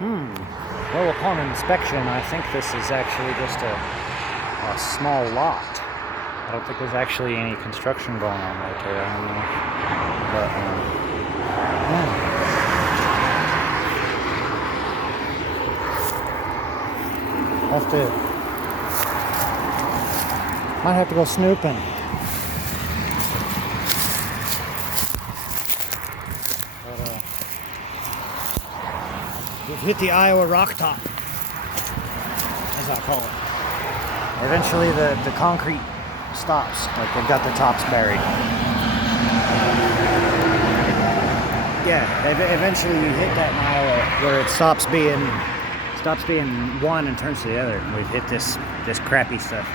Well, upon inspection, I think this is actually just a small lot. I don't think there's actually any construction going on right there. I don't know. But, yeah. Might have to go snooping. But, we've hit the Iowa Rocktop, as I call it. Eventually the concrete stops, like they've got the tops buried. Yeah, eventually you hit that in Iowa where it stops being one and turns to the other. We've hit this crappy stuff.